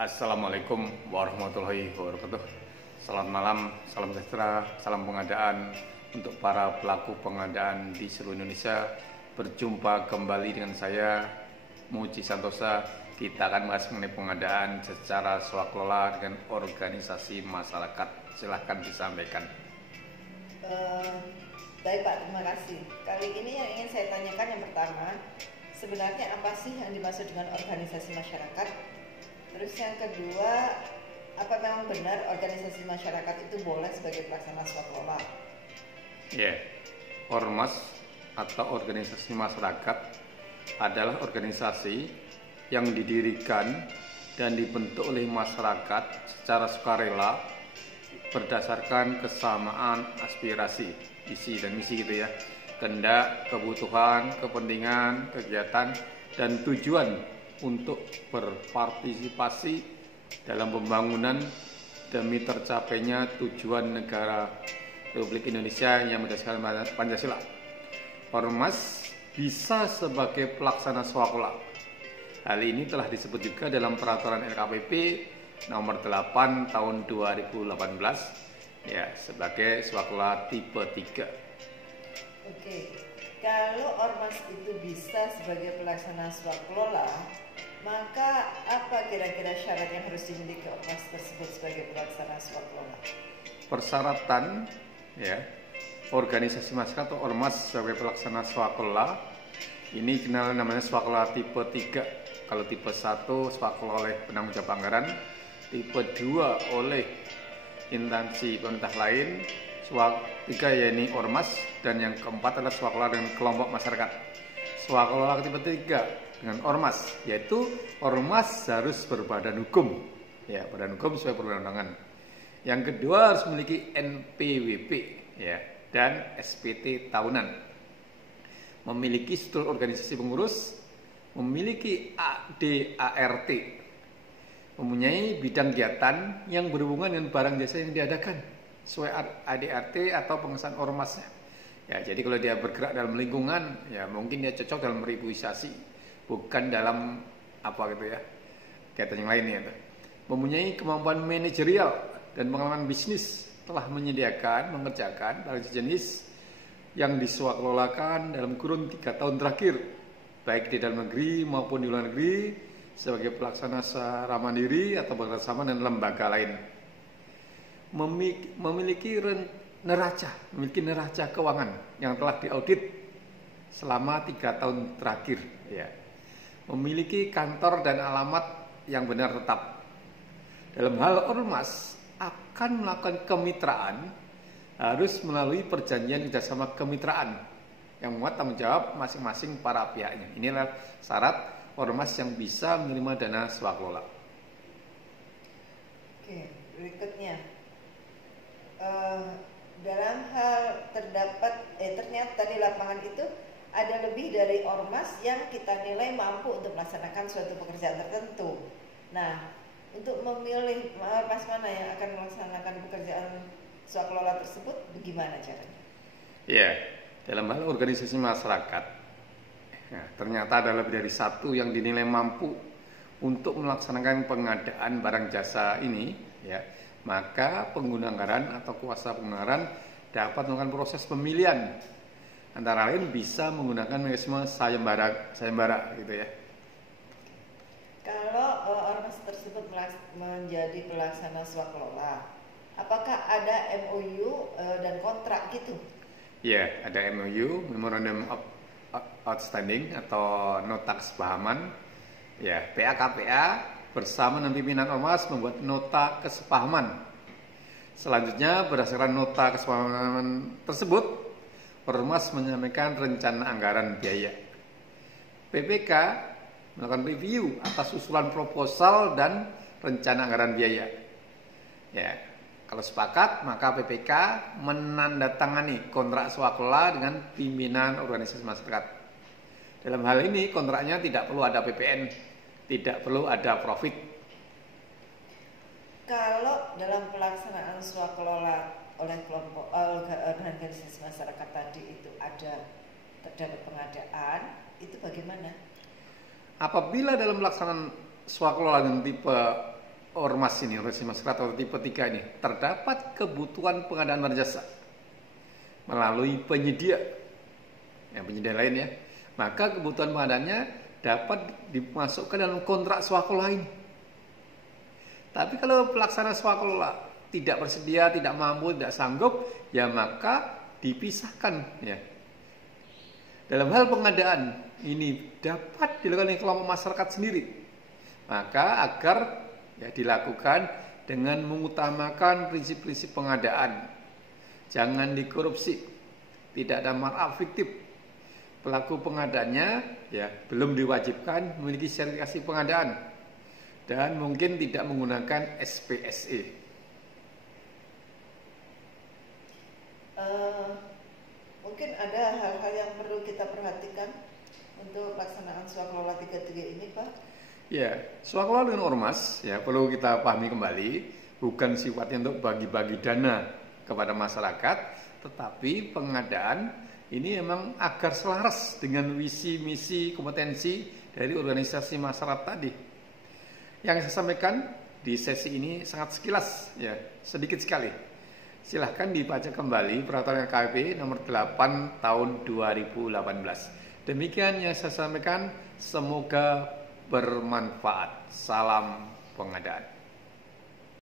Assalamualaikum warahmatullahi wabarakatuh. Selamat malam, salam sejahtera, salam pengadaan untuk para pelaku pengadaan di seluruh Indonesia. Berjumpa kembali dengan saya, Muji Santosa. Kita akan membahas mengenai pengadaan secara swakelola dengan organisasi masyarakat. Silahkan disampaikan. Baik Pak, terima kasih. Kali ini yang ingin saya tanyakan yang pertama, sebenarnya apa sih yang dimaksud dengan organisasi masyarakat? Terus yang kedua, apa memang benar organisasi masyarakat itu boleh sebagai pelaksana swakelola? Ormas atau organisasi masyarakat adalah organisasi yang didirikan dan dibentuk oleh masyarakat secara sukarela berdasarkan kesamaan aspirasi, visi dan misi gitu ya, kehendak, kebutuhan, kepentingan, kegiatan, dan tujuan untuk berpartisipasi dalam pembangunan demi tercapainya tujuan negara Republik Indonesia yang berdasarkan Pancasila. Ormas bisa sebagai pelaksana swakelola. Hal ini telah disebut juga dalam peraturan LKPP nomor 8 tahun 2018 sebagai swakelola tipe 3. Oke, kalau ormas itu bisa sebagai pelaksana swakelola, maka apa kira-kira syarat yang harus dimiliki ormas tersebut sebagai pelaksana swakelola? Persyaratan organisasi masyarakat atau ormas sebagai pelaksana swakelola ini dikenal namanya swakelola tipe 3. Kalau tipe 1 swakelola oleh penanggung jawab anggaran, tipe 2 oleh instansi pemerintah lain, 3 yaitu ormas, dan yang keempat adalah swakelola dengan kelompok masyarakat. Swakelola tipe 3 dengan ormas, yaitu ormas harus berbadan hukum, badan hukum sesuai perundang-undangan. Yang kedua harus memiliki NPWP dan SPT tahunan, memiliki struktur organisasi pengurus, memiliki ADART, mempunyai bidang kegiatan yang berhubungan dengan barang jasa yang diadakan sesuai ADART atau pengesahan ormasnya. Jadi kalau dia bergerak dalam lingkungan, mungkin dia cocok dalam reboisasi, bukan dalam kegiatan yang lainnya. Mempunyai kemampuan manajerial dan pengalaman bisnis, telah menyediakan, mengerjakan barang jenis yang diswakelolakan dalam kurun 3 tahun terakhir, baik di dalam negeri maupun di luar negeri, sebagai pelaksana secara mandiri atau bekerjasama dengan lembaga lain. Memiliki neraca keuangan yang telah diaudit selama 3 tahun terakhir. Memiliki kantor dan alamat yang benar tetap. Dalam hal ormas akan melakukan kemitraan, harus melalui perjanjian kerjasama kemitraan yang memuat tanggung jawab masing-masing para pihaknya. Inilah syarat ormas yang bisa menerima dana swakelola. Oke, berikutnya, dalam hal ternyata di lapangan itu ada lebih dari ormas yang kita nilai mampu untuk melaksanakan suatu pekerjaan tertentu. Nah, untuk memilih ormas mana yang akan melaksanakan pekerjaan swakelola tersebut, bagaimana caranya? Dalam hal organisasi masyarakat, ternyata ada lebih dari satu yang dinilai mampu untuk melaksanakan pengadaan barang jasa ini, maka pengguna anggaran atau kuasa penganggaran dapat melakukan proses pemilihan. Antara lain bisa menggunakan mekanisme sayembara gitu ya. Kalau ormas tersebut menjadi pelaksana swakelola, apakah ada MOU dan kontrak gitu? Ada MOU, Memorandum of Outstanding atau nota kesepahaman. PAKPA bersama dengan pimpinan ormas membuat nota kesepahaman. Selanjutnya berdasarkan nota kesepahaman tersebut, ormas menyampaikan rencana anggaran biaya. PPK melakukan review atas usulan proposal dan rencana anggaran biaya. Kalau sepakat, maka PPK menandatangani kontrak swakelola dengan pimpinan organisasi masyarakat. Dalam hal ini kontraknya tidak perlu ada PPN, tidak perlu ada profit. Kalau dalam pelaksanaan swakelola oleh kelompok organisasi masyarakat tadi itu terdapat pengadaan, itu bagaimana? Apabila dalam pelaksanaan swakelola dengan tipe ormas ini, organisasi masyarakat atau tipe 3 ini, terdapat kebutuhan pengadaan barang jasa melalui penyedia, penyedia lain ya, maka kebutuhan pengadaannya dapat dimasukkan dalam kontrak swakelola ini. Tapi kalau pelaksana swakelola tidak bersedia, tidak mampu, tidak sanggup, ya maka dipisahkan ya. Dalam hal pengadaan ini dapat dilakukan oleh kelompok masyarakat sendiri, maka agar ya dilakukan dengan mengutamakan prinsip-prinsip pengadaan. Jangan dikorupsi, tidak ada markup fiktif. Pelaku pengadaannya ya belum diwajibkan memiliki sertifikasi pengadaan dan mungkin tidak menggunakan SPSE. Mungkin ada hal-hal yang perlu kita perhatikan untuk pelaksanaan swakelola 3 ini, Pak. Ya, swakelola dengan ormas ya perlu kita pahami kembali, bukan sifatnya untuk bagi-bagi dana kepada masyarakat, tetapi pengadaan ini memang agar selaras dengan visi, misi, kompetensi dari organisasi masyarakat tadi. Yang saya sampaikan di sesi ini sangat sekilas, ya, sedikit sekali. Silahkan dibaca kembali peraturan KPP nomor 8 tahun 2018. Demikian yang saya sampaikan, semoga bermanfaat. Salam pengadaan.